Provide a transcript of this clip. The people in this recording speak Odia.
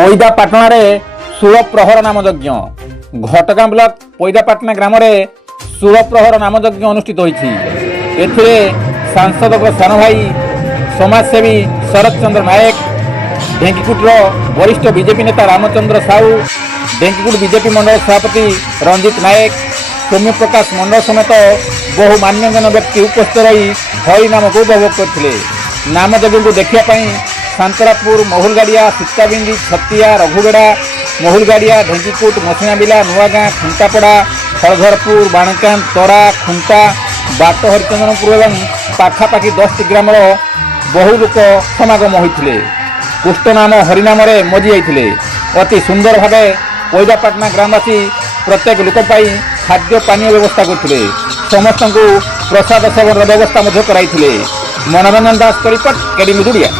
ପଇଦାପାଟଣାରେ ସୁରପ୍ରହର ନାମଯଜ୍ଞ। ଘଟଗାଁ ବ୍ଲକ ପଇଦାପାଟଣା ଗ୍ରାମରେ ସୁରପ୍ରହର ନାମଯଜ୍ଞ ଅନୁଷ୍ଠିତ ହୋଇଛି। ଏଥିରେ ସାଂସଦଙ୍କ ସାନ ଭାଇ ସମାଜସେବୀ ଶରତ ଚନ୍ଦ୍ର ନାୟକ, ଢେଙ୍କିକୁଟର ବରିଷ୍ଠ ବିଜେପି ନେତା ରାମଚନ୍ଦ୍ର ସାହୁ, ଢେଙ୍କିକୁଟ ବିଜେପି ମଣ୍ଡଳ ସଭାପତି ରଞ୍ଜିତ ନାୟକ, ସୌମ୍ୟ ପ୍ରକାଶ ମଣ୍ଡଳ ସମେତ ବହୁ ମାନ୍ୟଗଣ୍ୟ ବ୍ୟକ୍ତି ଉପସ୍ଥିତ ରହି ହରିନାମକୁ ଉପଭୋଗ କରିଥିଲେ। ନାମଯଜ୍ଞକୁ ଦେଖିବା ପାଇଁ ସାନ୍ତରାପୁର, ମହୁଲଗାଡ଼ିଆ, ସୀତାବିନ୍ଦି, ଛତିଆ, ରଘୁବେଡ଼ା, ମହୁଲଗାଡ଼ିଆ, ଢେଙ୍କିକୁଟ, ମସିଣାବିଲା, ନୂଆଗାଁ, ଖୁଣ୍ଟାପଡ଼ା, ହଳଧରପୁର, ବାଣକାନ୍ତ, ତରା, ଖୁଣ୍ଟା, ବାଟ ହରିଚନ୍ଦନପୁର ଏବଂ ପାଖାପାଖି 10ଟି ଗ୍ରାମର ବହୁ ଲୋକ ସମାଗମ ହୋଇଥିଲେ। କୃଷ୍ଣ ନାମ ହରିନାମରେ ମଜି ଯାଇଥିଲେ। ଅତି ସୁନ୍ଦର ଭାବେ ପଇଦାପାଟଣା ଗ୍ରାମବାସୀ ପ୍ରତ୍ୟେକ ଲୋକ ପାଇଁ ଖାଦ୍ୟ ପାନୀୟ ବ୍ୟବସ୍ଥା କରିଥିଲେ। ସମସ୍ତଙ୍କୁ ପ୍ରସାଦ ସେବନର ବ୍ୟବସ୍ଥା ମଧ୍ୟ କରାଇଥିଲେ। ମନୋରଞ୍ଜନ ଦାସଙ୍କ ରିପୋର୍ଟ, କେଡିମି ଓଡ଼ିଆ।